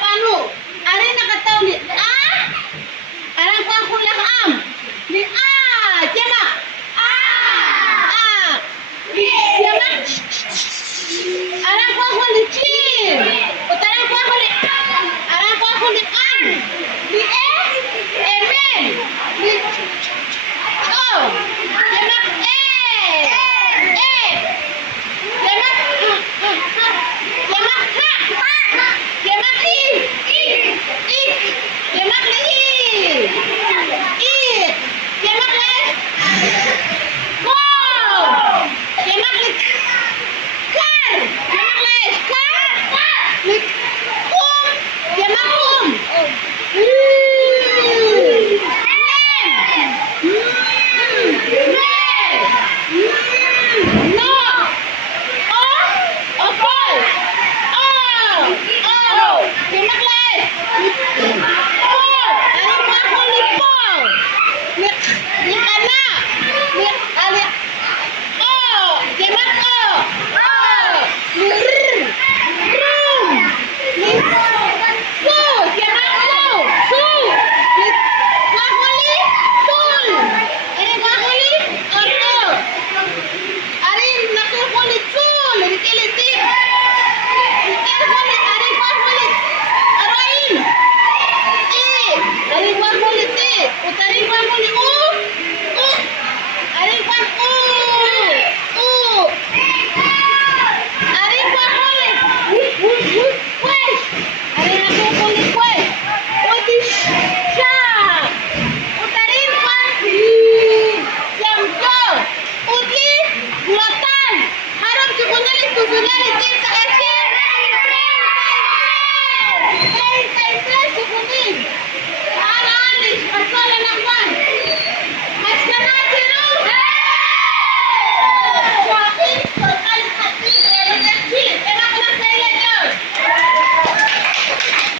anu. Ari nakataw ni arang ko ang lakam. Ni jema. Ni jema. Arang ko ang licin. Utarang ko ang arang ko ang an. Ni emen. Ni jema Harap cukup nyali tu, nyali